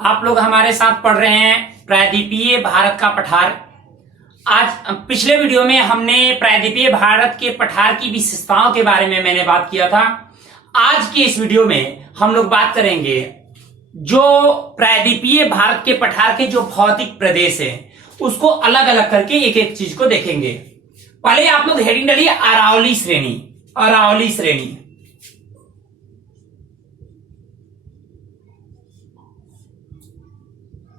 आप लोग हमारे साथ पढ़ रहे हैं प्रायद्वीपीय भारत का पठार। आज पिछले वीडियो में हमने प्रायद्वीपीय भारत के पठार की विशेषताओं के बारे में मैंने बात किया था। आज की इस वीडियो में हम लोग बात करेंगे जो प्रायद्वीपीय भारत के पठार के जो भौतिक प्रदेश है उसको अलग अलग करके एक एक चीज को देखेंगे। पहले आप लोग हेडिंग डालिए अरावली श्रेणी। अरावली श्रेणी,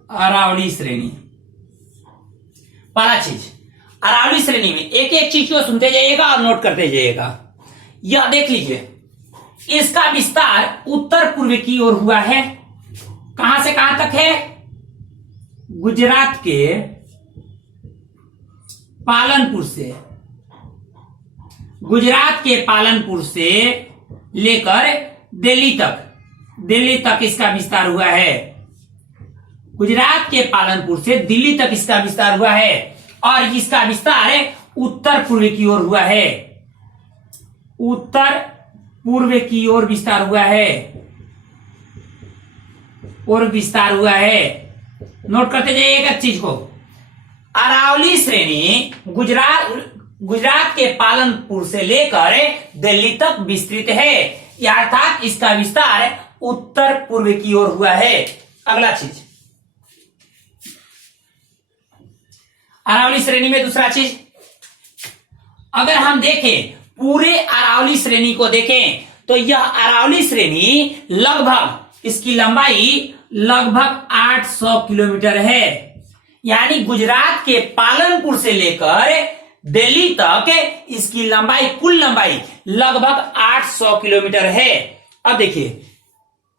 अरावली श्रेणी पहला चीज, अरावली श्रेणी में एक एक चीज को सुनते जाइएगा और नोट करते जाइएगा। यह देख लीजिए, इसका विस्तार उत्तर पूर्व की ओर हुआ है। कहां से कहां तक है? गुजरात के पालनपुर से, गुजरात के पालनपुर से लेकर दिल्ली तक इसका विस्तार हुआ है। गुजरात के पालनपुर से दिल्ली तक इसका विस्तार हुआ है और इसका विस्तार उत्तर पूर्व की ओर हुआ है। उत्तर पूर्व की ओर विस्तार हुआ है और विस्तार हुआ है। नोट करते जाइए एक चीज को। अरावली श्रेणी गुजरात के पालनपुर से लेकर दिल्ली तक विस्तृत है, अर्थात इसका विस्तार उत्तर पूर्व की ओर हुआ है। अगला चीज, अरावली श्रेणी में दूसरा चीज, अगर हम देखें पूरे अरावली श्रेणी को देखें तो यह अरावली श्रेणी लगभग, इसकी लंबाई लगभग 800 किलोमीटर है। यानी गुजरात के पालनपुर से लेकर दिल्ली तक इसकी लंबाई, कुल लंबाई लगभग 800 किलोमीटर है। अब देखिए,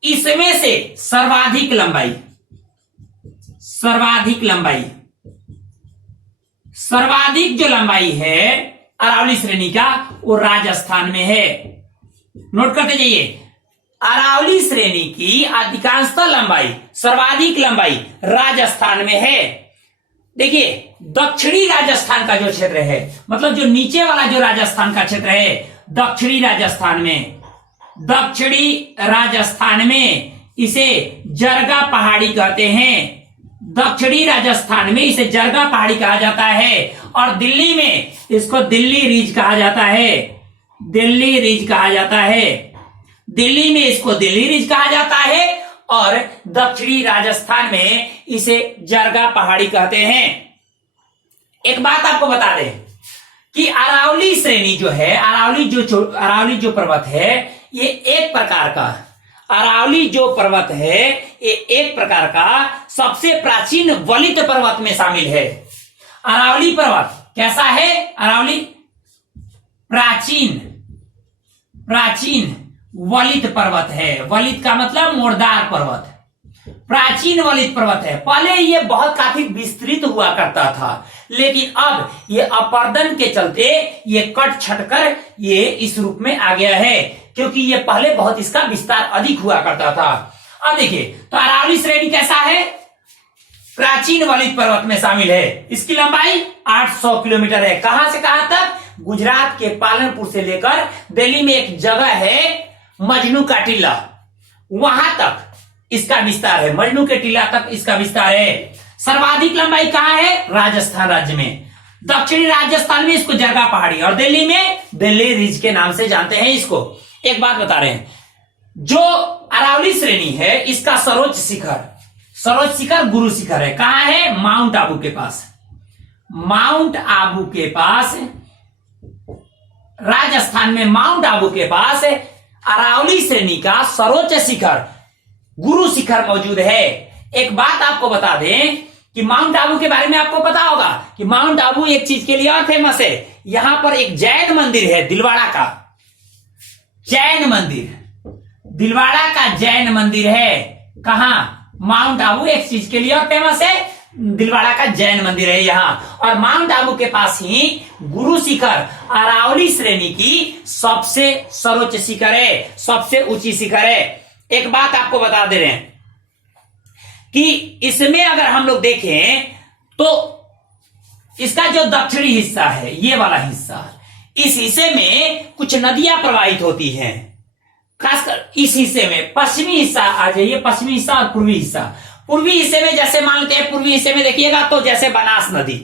इसमें से सर्वाधिक जो लंबाई है अरावली श्रेणी का वो राजस्थान में है। नोट करते जाइए, अरावली श्रेणी की अधिकांशतः लंबाई, सर्वाधिक लंबाई राजस्थान में है। देखिए, दक्षिणी राजस्थान का जो क्षेत्र है, मतलब जो नीचे वाला जो राजस्थान का क्षेत्र है, दक्षिणी राजस्थान में इसे जरगा पहाड़ी कहते हैं। दक्षिणी राजस्थान में इसे जरगा पहाड़ी कहा जाता है और दिल्ली में इसको दिल्ली रिज कहा जाता है। दिल्ली में इसको दिल्ली रिज कहा जाता है और दक्षिणी राजस्थान में इसे जरगा पहाड़ी कहते हैं। एक बात आपको बता दें कि अरावली श्रेणी जो है, अरावली जो पर्वत है, ये एक प्रकार का, अरावली जो पर्वत है ये एक प्रकार का सबसे प्राचीन वलित पर्वत में शामिल है। अरावली पर्वत कैसा है? अरावली प्राचीन वलित पर्वत है। वलित का मतलब मोड़दार पर्वत, प्राचीन वलित पर्वत है। पहले ये बहुत काफी विस्तृत हुआ करता था, लेकिन अब ये अपर्दन के चलते ये कट छट कर ये इस रूप में आ गया है, क्योंकि ये पहले बहुत इसका विस्तार अधिक हुआ करता था। अब देखिए, तो अरावली श्रेणी कैसा है? प्राचीन वलित पर्वत में शामिल है। इसकी लंबाई 800 किलोमीटर है। कहां से कहां तक? गुजरात के पालनपुर से लेकर दिल्ली में एक जगह है मजनू का टीला, वहां तक इसका विस्तार है। मजनू के टीला तक इसका विस्तार है। सर्वाधिक लंबाई कहां है? राजस्थान राज्य में। दक्षिणी राजस्थान में इसको जरगा पहाड़ी और दिल्ली में दिल्ली रिज के नाम से जानते हैं इसको। एक बात बता रहे हैं, जो अरावली श्रेणी है इसका सर्वोच्च शिखर गुरु शिखर है। कहां है? माउंट आबू के पास। माउंट आबू के पास, राजस्थान में माउंट आबू के पास अरावली श्रेणी का सर्वोच्च शिखर गुरु शिखर मौजूद है। एक बात आपको बता दें कि माउंट आबू के बारे में आपको पता होगा कि माउंट आबू एक चीज के लिए और फेमस है। यहां पर एक जैन मंदिर है, दिलवाड़ा का जैन मंदिर है। कहां? माउंट आबू एक चीज के लिए और फेमस है, दिलवाड़ा का जैन मंदिर है यहां। और माउंट आबू के पास ही गुरु शिखर अरावली श्रेणी की सबसे सर्वोच्च शिखर है, सबसे ऊंची शिखर है। एक बात आपको बता दे रहे हैं कि इसमें अगर हम लोग देखें तो इसका जो दक्षिणी हिस्सा है, ये वाला हिस्सा, इस हिस्से में कुछ नदियां प्रवाहित होती हैं। खासकर इस हिस्से में पश्चिमी हिस्सा आ जाइए, पश्चिमी हिस्सा और पूर्वी हिस्सा। पूर्वी हिस्से में जैसे मान लेते हैं, पूर्वी हिस्से में देखिएगा तो जैसे बनास नदी,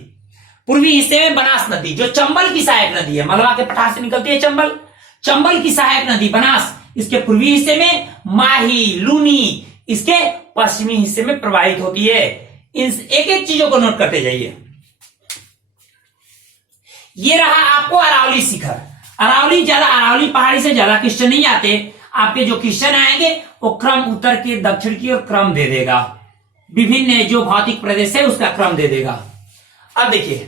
पूर्वी हिस्से में बनास नदी जो चंबल की सहायक नदी है, मलबा के पठार से निकलती है चंबल, चंबल की सहायक नदी बनास इसके पूर्वी हिस्से में, माही लूनी इसके पश्चिमी हिस्से में प्रवाहित होती है। इन एक एक चीजों को नोट करते जाइए। ये रहा आपको अरावली शिखर। अरावली पहाड़ी से ज्यादा क्वेश्चन नहीं आते, आपके जो क्वेश्चन आएंगे वो क्रम उत्तर की दक्षिण की ओर क्रम दे देगा, विभिन्न जो भौतिक प्रदेश है उसका क्रम दे देगा। अब देखिए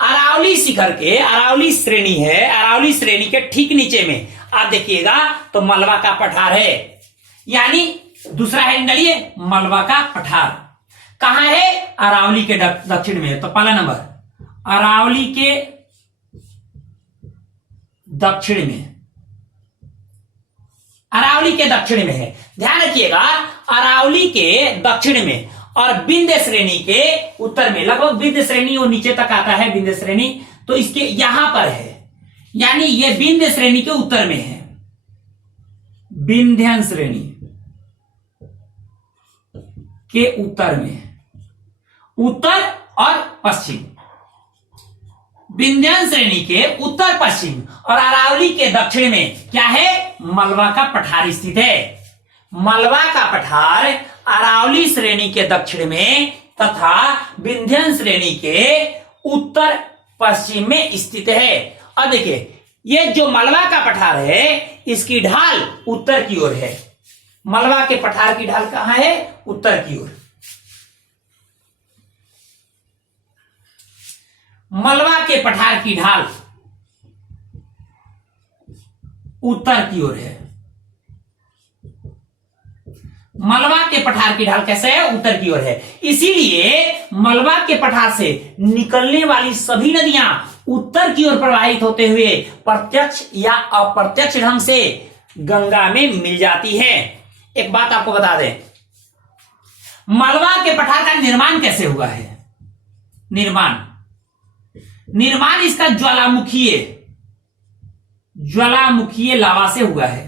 अरावली शिखर के, अरावली श्रेणी है, अरावली श्रेणी के ठीक नीचे में आप देखिएगा तो मलबा का पठार है, यानी दूसरा हेडिंग डालिए मलबा का पठार। कहां है? अरावली के दक्षिण में। तो पहला नंबर अरावली के दक्षिण में, अरावली के दक्षिण में है। ध्यान रखिएगा अरावली के दक्षिण में और विंध्य श्रेणी के उत्तर में, लगभग विंध्य श्रेणी वो नीचे तक आता है, विंध्य श्रेणी तो इसके यहां पर है, यानी ये विंध्य श्रेणी के उत्तर में है, विंध्यन श्रेणी के उत्तर में, उत्तर और पश्चिम, विंध्यन श्रेणी के उत्तर पश्चिम और अरावली के दक्षिण में क्या है? मलबा का पठार स्थित है। मलबा का पठार अरावली श्रेणी के दक्षिण में तथा विंध्यन श्रेणी के उत्तर पश्चिम में स्थित है। अब देखिए ये जो मलबा का पठार है इसकी ढाल उत्तर की ओर है। मलबा के पठार की ढाल कहां है? उत्तर की ओर। मलबा के पठार की ढाल उत्तर की ओर है। मलबा के पठार की ढाल कैसे है? उत्तर की ओर है। इसीलिए मलबा के पठार से निकलने वाली सभी नदियां उत्तर की ओर प्रवाहित होते हुए प्रत्यक्ष या अप्रत्यक्ष ढंग से गंगा में मिल जाती है। एक बात आपको बता दें, मलबा के पठार का निर्माण कैसे हुआ है? निर्माण इसका ज्वालामुखीय लावा से हुआ है।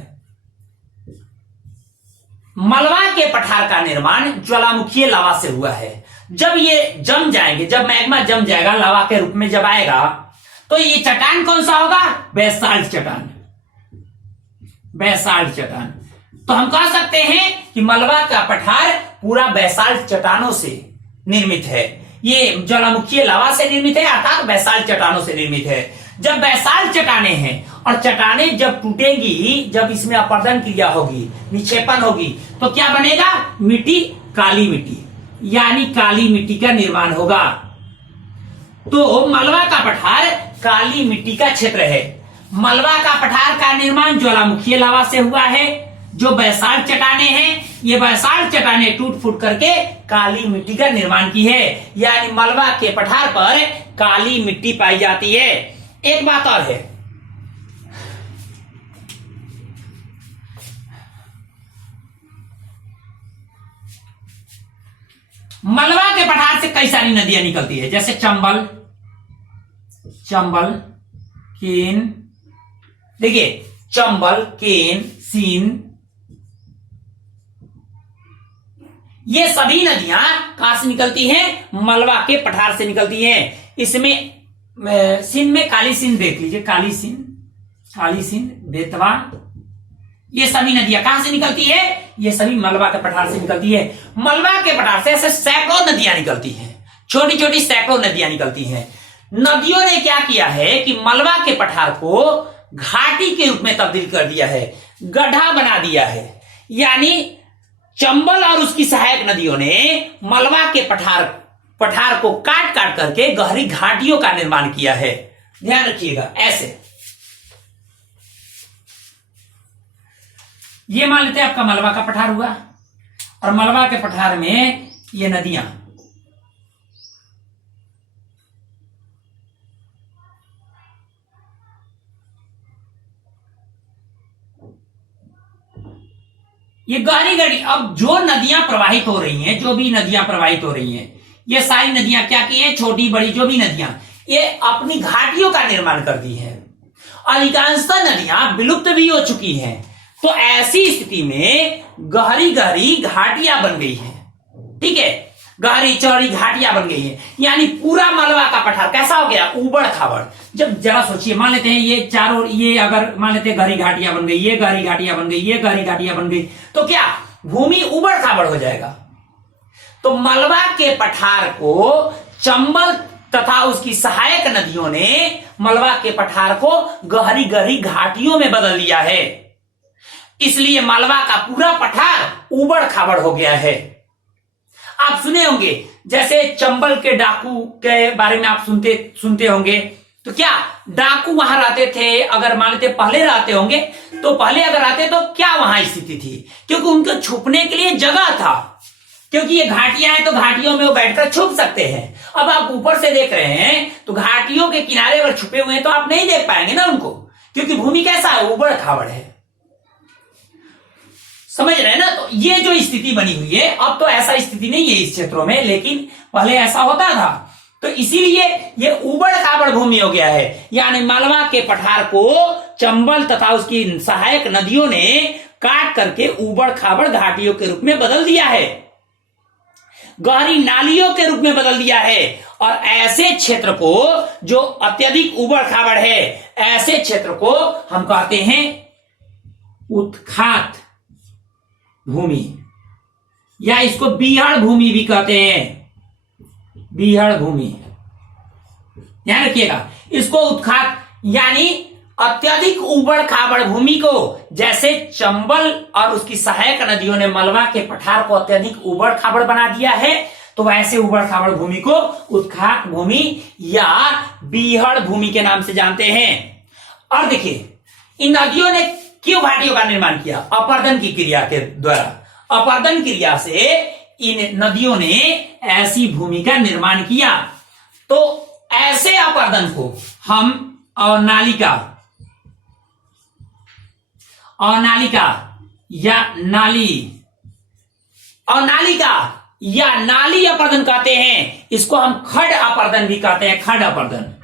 मलबा के पठार का निर्माण ज्वालामुखीय लावा से हुआ है। जब ये जम जाएंगे, जब मैग्मा जम जाएगा लावा के रूप में जब आएगा तो ये चट्टान कौन सा होगा? बेसाल्ट चट्टान। बेसाल्ट चट्टान। तो हम कह सकते हैं कि मलबा का पठार पूरा बेसाल्ट चट्टानों से निर्मित है। ये ज्वालामुखीय लावा से निर्मित है, अर्थात बेसाल्ट चट्टानों से निर्मित है। जब बेसाल्ट चट्टाने हैं और चट्टाने जब टूटेंगी, जब इसमें अपर्दन क्रिया होगी, निक्षेपण होगी, तो क्या बनेगा? मिट्टी, काली मिट्टी, यानी काली मिट्टी का निर्माण होगा। तो मलबा का पठार काली मिट्टी का क्षेत्र है। मलबा का पठार का निर्माण ज्वालामुखीय लावा से हुआ है। जो बेसाल्ट चट्टाने हैं, ये बेसाल्ट चट्टाने टूट फूट करके काली मिट्टी का निर्माण की है, यानी मलबा के पठार पर काली मिट्टी पाई जाती है। एक बात और है, मलबा के पठार से कई सारी नदियां निकलती है, जैसे चंबल, केन, देखिए चंबल, केन, सीन, ये सभी नदियां कहां से निकलती हैं? मलबा के पठार से निकलती हैं। इसमें सिंध में काली सिंध देख लीजिए, काली सिंध, बेतवा, ये सभी नदियां कहां से निकलती है? ये सभी मलबा के पठार से निकलती है। मलबा के पठार से ऐसे सैकड़ों नदियां निकलती हैं, छोटी छोटी सैकड़ों नदियां निकलती हैं। नदियों ने क्या किया है कि मलबा के पठार को घाटी के रूप में तब्दील कर दिया है, गड्ढा बना दिया है। यानी चंबल और उसकी सहायक नदियों ने मलबा के पठार को काट काट करके गहरी घाटियों का निर्माण किया है। ध्यान रखिएगा। ऐसे ये मान लेते हैं आपका मलबा का पठार हुआ, और मलबा के पठार में ये नदियां, ये गहरी गहरी, अब जो नदियां प्रवाहित हो रही हैं, जो भी नदियां प्रवाहित हो रही हैं, ये सारी नदियां क्या की हैं? छोटी बड़ी जो भी नदियां, ये अपनी घाटियों का निर्माण कर दी हैं। अधिकांशतः नदियां विलुप्त भी हो चुकी हैं। तो ऐसी स्थिति में गहरी गहरी घाटियां बन गई हैं। ठीक है, गहरी चौड़ी घाटियां बन गई है, यानी पूरा मलबा का पठार कैसा हो गया, उबड़ खाबड़। जब जरा सोचिए, मान लेते हैं ये चारों, ये अगर मान लेते हैं गहरी घाटियां बन गई, ये गहरी घाटियां बन गई, ये गहरी घाटियां बन गई, तो क्या भूमि उबड़ खाबड़ हो जाएगा। तो मलबा के पठार को चंबल तथा उसकी सहायक नदियों ने मलबा के पठार को गहरी गहरी घाटियों में बदल दिया है, इसलिए मलबा का पूरा पठार उबड़ खाबड़ हो गया है। आप सुने होंगे, जैसे चंबल के डाकू के बारे में आप सुनते होंगे, तो क्या डाकू वहां रहते थे, अगर मान लेते पहले रहते होंगे, तो पहले अगर आते तो क्या वहां स्थिति थी, क्योंकि उनको छुपने के लिए जगह था, क्योंकि ये घाटियां हैं तो घाटियों में वो बैठकर छुप सकते हैं। अब आप ऊपर से देख रहे हैं तो घाटियों के किनारे अगर छुपे हुए हैं तो आप नहीं देख पाएंगे ना उनको, क्योंकि भूमि कैसा है, उबड़ खाबड़ है। समझ रहे हैं ना। तो ये जो स्थिति बनी हुई है, अब तो ऐसा स्थिति नहीं है इस क्षेत्रों में, लेकिन पहले ऐसा होता था, तो इसीलिए ये उबड़ खाबड़ भूमि हो गया है। यानी मलबा के पठार को चंबल तथा उसकी सहायक नदियों ने काट करके उबड़ खाबड़ घाटियों के रूप में बदल दिया है, गहरी नालियों के रूप में बदल दिया है। और ऐसे क्षेत्र को जो अत्यधिक उबड़ खाबड़ है, ऐसे क्षेत्र को हम कहते हैं उत्खात भूमि, या इसको बीहड़ भूमि भी कहते हैं, बीहड़ भूमि। ध्यान रखिएगा, इसको उत्खात यानी अत्यधिक उबड़ खाबड़ भूमि को, जैसे चंबल और उसकी सहायक नदियों ने मलबा के पठार को अत्यधिक उबड़ खाबड़ बना दिया है, तो वैसे उबड़ खाबड़ भूमि को उत्खात भूमि या बीहड़ भूमि के नाम से जानते हैं। और देखिए, इन नदियों ने क्यों घाटियों का निर्माण किया, अपर्दन की क्रिया के द्वारा। अपर्दन क्रिया से इन नदियों ने ऐसी भूमि का निर्माण किया। तो ऐसे अपर्दन को हम अवनालिका या नाली, अवनालिका या नाली अपर्दन कहते हैं। इसको हम खड अपर्दन भी कहते हैं, खड अपर्दन,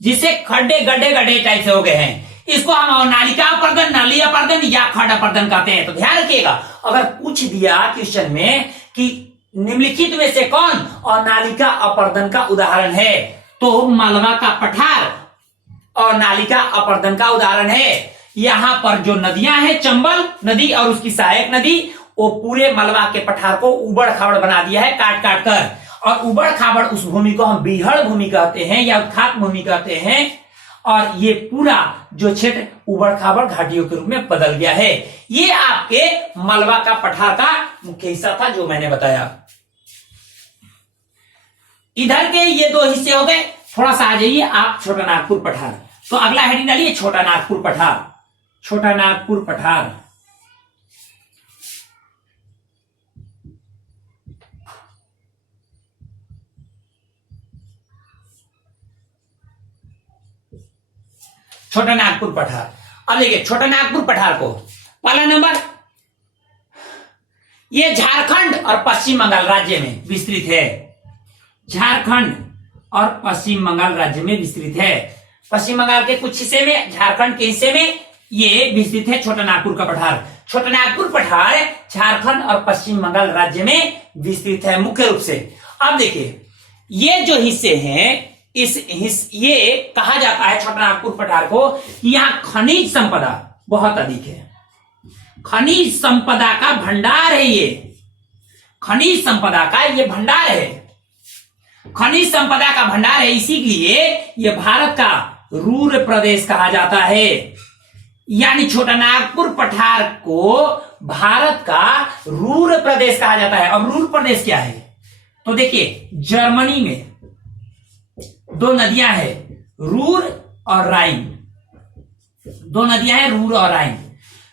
जिसे खड्डे गड्ढे टाइप से हो गए हैं, इसको हम अवनालिका अपर्दन, नाली अपर्दन या खड अपर्दन कहते हैं। तो ध्यान रखिएगा, अगर पूछ दिया क्वेश्चन में कि निम्नलिखित में से कौन अवनालिका अपर्दन का उदाहरण है, तो मलबा का पठार अवनालिका अपर्दन का उदाहरण है। यहां पर जो नदियां हैं, चंबल नदी और उसकी सहायक नदी, वो पूरे मलबा के पठार को उबड़ खाबड़ बना दिया है काट काट कर, और उबड़ खाबड़ उस भूमि को हम बीहड़ भूमि कहते हैं या उत्खात भूमि कहते हैं। और ये पूरा जो क्षेत्र उबड़ खाबड़ घाटियों के रूप में बदल गया है। ये आपके मलबा का पठार का मुख्य हिस्सा था जो मैंने बताया। इधर के ये दो हिस्से हो गए। थोड़ा सा आ जाइए आप छोटा नागपुर पठार। तो अगला हेडिंग डालिए छोटा नागपुर पठार, छोटा नागपुर पठार। छोटा नागपुर पठार। अब देखिए छोटा नागपुर पठार को पहला नंबर, ये झारखंड और पश्चिम बंगाल राज्य में विस्तृत है। झारखंड और पश्चिम बंगाल राज्य में विस्तृत है। पश्चिम बंगाल के कुछ हिस्से में, झारखंड के हिस्से में ये विस्तृत है छोटा नागपुर का पठार। छोटा नागपुर पठार झारखंड और पश्चिम बंगाल राज्य में विस्तृत है मुख्य रूप से। अब देखिए ये जो हिस्से हैं, ये कहा जाता है छोटा नागपुर पठार को, यहाँ खनिज संपदा बहुत अधिक है। खनिज संपदा का भंडार है ये, खनिज संपदा का ये भंडार है, खनिज संपदा का भंडार है। इसीलिए ये भारत का रूर प्रदेश कहा जाता है। यानी छोटा नागपुर पठार को भारत का रूर प्रदेश कहा जाता है। अब रूर प्रदेश क्या है, तो देखिए जर्मनी में दो नदियां हैं, रूर और राइन। दो नदियां हैं, रूर और राइन।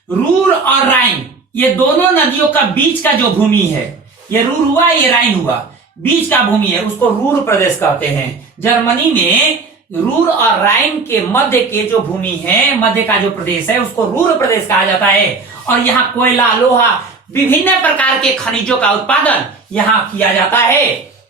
रूर और राइन ये दोनों नदियों का बीच का जो भूमि है, ये रूर हुआ, ये राइन हुआ, बीच का भूमि है, उसको रूर प्रदेश कहते हैं। जर्मनी में रूर और राइन के मध्य के जो भूमि है, मध्य का जो प्रदेश है, उसको रूर प्रदेश कहा जाता है। और यहाँ कोयला, लोहा, विभिन्न प्रकार के खनिजों का उत्पादन यहाँ किया जाता है।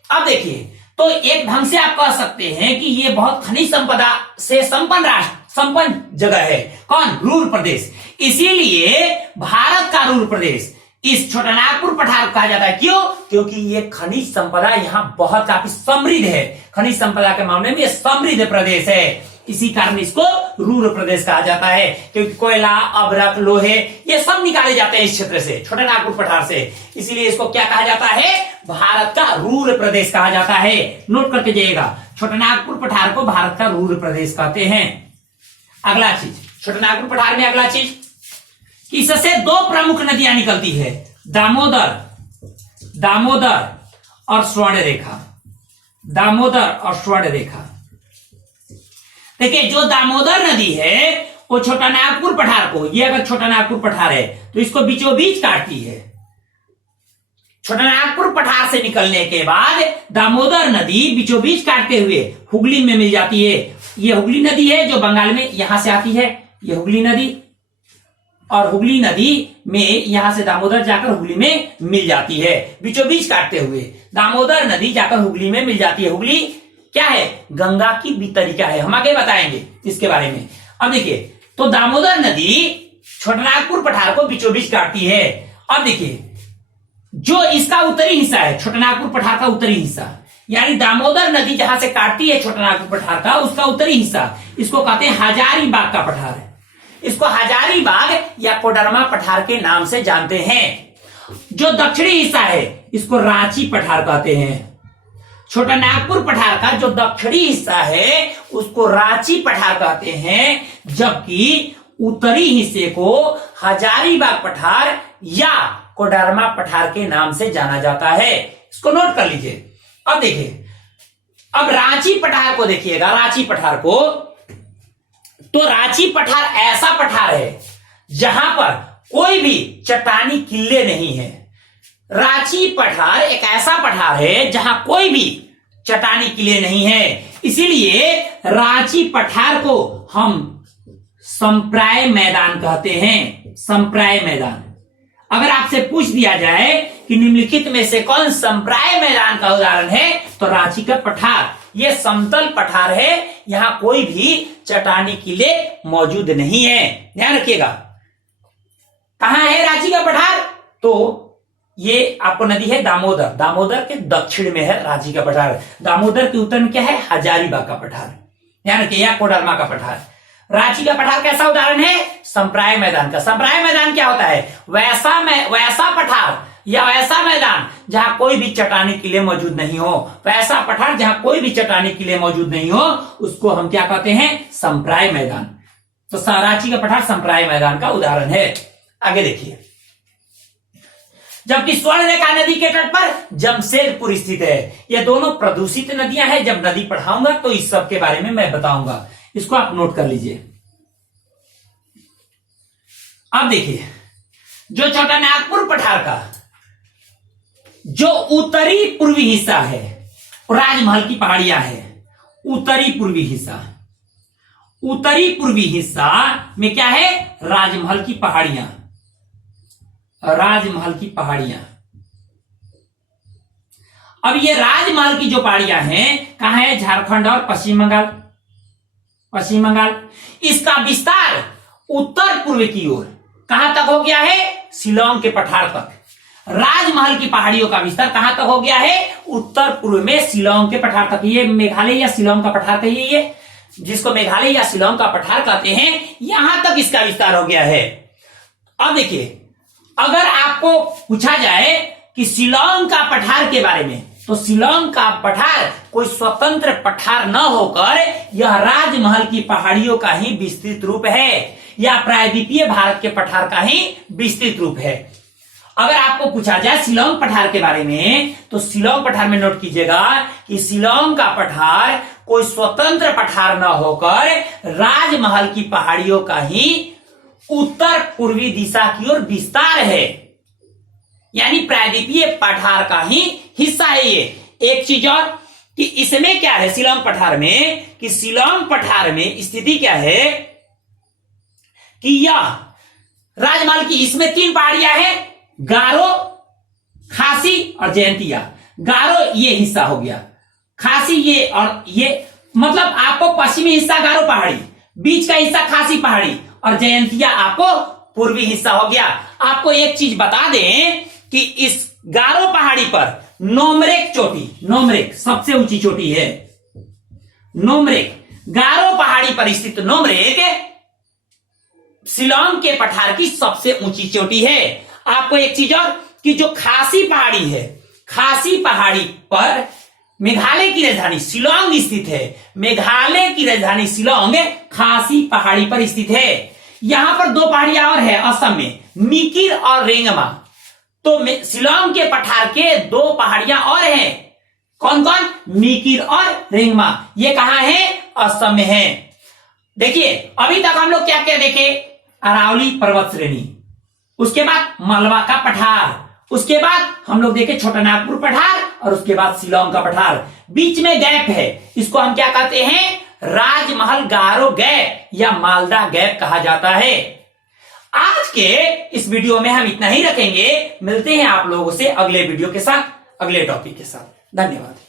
अब देखिए, तो एक ढंग से आप कह सकते हैं कि ये बहुत खनिज संपदा से संपन्न राष्ट्र संपन्न जगह है। कौन? रूर प्रदेश। इसीलिए भारत का रूर प्रदेश इस छोटानागपुर पठार को कहा जाता है। क्यों? क्योंकि ये खनिज संपदा यहाँ बहुत काफी समृद्ध है। खनिज संपदा के मामले में ये समृद्ध प्रदेश है, इसी कारण इसको रूर प्रदेश कहा जाता है। क्योंकि कोयला, अभ्रक, लोहे ये सब निकाले जाते हैं इस क्षेत्र से, छोटानागपुर पठार से। इसीलिए इसको क्या कहा जाता है? भारत का रूर प्रदेश कहा जाता है। नोट करके जाइएगा, छोटानागपुर पठार को भारत का रूर प्रदेश कहते हैं। अगला चीज, छोटानागपुर पठार में अगला चीज, इससे दो प्रमुख नदियां निकलती है, दामोदर और स्वर्णरेखा। दामोदर और स्वर्णरेखा। देखिए, जो दामोदर नदी है वो छोटानागपुर पठार को, ये अगर छोटानागपुर पठार है तो इसको बीचों बीच काटती है। छोटानागपुर पठार से निकलने के बाद दामोदर नदी बीचों बीच काटते हुए हुगली में मिल जाती है। ये हुगली नदी है जो बंगाल में यहां से आती है, ये हुगली नदी, और हुगली नदी में यहां से दामोदर जाकर हुगली में मिल जाती है, बीचों बीच काटते हुए दामोदर नदी जाकर हुगली में मिल जाती है। हुगली क्या है? गंगा की वितरिका है, हम आगे बताएंगे इसके बारे में। अब देखिए, तो दामोदर नदी छोटानागपुर पठार को बीचों बीच काटती है। अब देखिए, जो इसका उत्तरी हिस्सा है, छोटानागपुर पठार का उत्तरी हिस्सा, यानी दामोदर नदी जहां से काटती है छोटानागपुर पठार का, उसका उत्तरी हिस्सा, इसको कहते हैं हजारीबाग का पठार है। इसको हजारीबाग या कोडरमा पठार के नाम से जानते हैं। जो दक्षिणी हिस्सा है इसको रांची पठार कहते हैं। छोटानागपुर पठार का जो दक्षिणी हिस्सा है उसको रांची पठार कहते हैं, जबकि उत्तरी हिस्से को हजारीबाग पठार या कोडरमा पठार के नाम से जाना जाता है। इसको नोट कर लीजिए। अब देखिए, अब रांची पठार को देखिएगा, रांची पठार को, तो रांची पठार ऐसा पठार है जहां पर कोई भी चट्टानी किले नहीं है। रांची पठार एक ऐसा पठार है जहां कोई भी चट्टानी किले नहीं है। इसीलिए रांची पठार को हम संप्राय मैदान कहते हैं। संप्राय मैदान। अगर आपसे पूछ दिया जाए कि निम्नलिखित में से कौन संप्राय मैदान का उदाहरण है, तो रांची का पठार। यह समतल पठार है, यहां कोई भी चट्टानी किले मौजूद नहीं है, ध्यान रखिएगा। कहां है रांची का पठार? तो ये आपको नदी है दामोदर, दामोदर के दक्षिण में है रांची का पठार। दामोदर के उत्तर में क्या है? हजारीबाग का पठार, ध्यान रखिए, या कोडरमा का पठार। रांची का पठार कैसा उदाहरण है? संप्राय मैदान का। संप्राय मैदान क्या होता है? वैसा पठार या वैसा मैदान जहां कोई भी चट्टानी किले मौजूद नहीं हो, वैसा पठार जहां कोई भी चट्टानी किले मौजूद नहीं हो, उसको हम क्या कहते हैं? संप्राय मैदान। तो रांची का पठार संप्राय मैदान का उदाहरण है। आगे देखिए, जबकि स्वर्णरेखा नदी के तट पर जमशेदपुर स्थित है। ये दोनों प्रदूषित नदियां हैं। जब नदी पढ़ाऊंगा तो इस सब के बारे में मैं बताऊंगा, इसको आप नोट कर लीजिए। अब देखिए, जो छोटानागपुर पठार का जो उत्तरी पूर्वी हिस्सा है, राजमहल की पहाड़ियां हैं। उत्तरी पूर्वी हिस्सा में क्या है? राजमहल की पहाड़ियां। राजमहल की पहाड़ियां। अब ये राजमहल की जो पहाड़ियां हैं कहां है? झारखंड और पश्चिम बंगाल। इसका विस्तार उत्तर पूर्व की ओर कहां तक हो गया है? शिलांग के पठार तक। राजमहल की पहाड़ियों का विस्तार कहां तक हो गया है? उत्तर पूर्व में शिलांग के पठार तक। ये मेघालय या शिलांग का पठार कहिए, ये जिसको मेघालय या शिलांग का पठार कहते हैं, यहां तक इसका विस्तार हो गया है। अब देखिए, अगर आपको पूछा जाए कि शिलांग का पठार के बारे में, तो शिलांग का पठार कोई स्वतंत्र पठार न होकर यह राजमहल की पहाड़ियों का ही विस्तृत रूप है, या प्रायद्वीपीय भारत के पठार का ही विस्तृत रूप है। अगर आपको पूछा जाए शिलांग पठार के बारे में, तो शिलांग पठार में नोट कीजिएगा कि शिलांग का पठार कोई स्वतंत्र पठार न होकर राजमहल की पहाड़ियों का ही उत्तर पूर्वी दिशा की ओर विस्तार है, यानी प्रायद्वीपीय पठार का ही हिस्सा है ये। एक चीज और कि इसमें क्या है शिलांग पठार में, कि शिलांग पठार में स्थिति क्या है कि यह राजमहल की, इसमें 3 पहाड़ियां हैं, गारो, खासी और जयंतिया। गारो ये हिस्सा हो गया, खासी ये, और ये मतलब आपको पश्चिमी हिस्सा गारो पहाड़ी, बीच का हिस्सा खासी पहाड़ी और जयंतिया आपको पूर्वी हिस्सा हो गया। आपको एक चीज बता दें कि इस गारो पहाड़ी पर नोमरेक चोटी, नोमरेक सबसे ऊंची चोटी है। नोमरेक, गारो पहाड़ी पर स्थित नोमरेक शिलांग के पठार की सबसे ऊंची चोटी है। आपको एक चीज और कि जो खासी पहाड़ी है, खासी पहाड़ी पर मेघालय की राजधानी शिलांग स्थित है। मेघालय की राजधानी शिलांग खासी पहाड़ी पर स्थित है। यहां पर दो पहाड़ियां और है असम में, मिकिर और रेंगमा। तो शिलांग के पठार के दो पहाड़ियां और हैं। कौन कौन? मिकिर और रेंगमा। ये कहां है? असम में है। देखिए अभी तक हम लोग क्या क्या देखे? अरावली पर्वत श्रेणी, उसके बाद मलबा का पठार, उसके बाद हम लोग देखे छोटा नागपुर पठार और उसके बाद शिलांग का पठार। बीच में गैप है, इसको हम क्या कहते हैं? राजमहल गारो गैप या मालदा गैप कहा जाता है। आज के इस वीडियो में हम इतना ही रखेंगे। मिलते हैं आप लोगों से अगले वीडियो के साथ, अगले टॉपिक के साथ। धन्यवाद।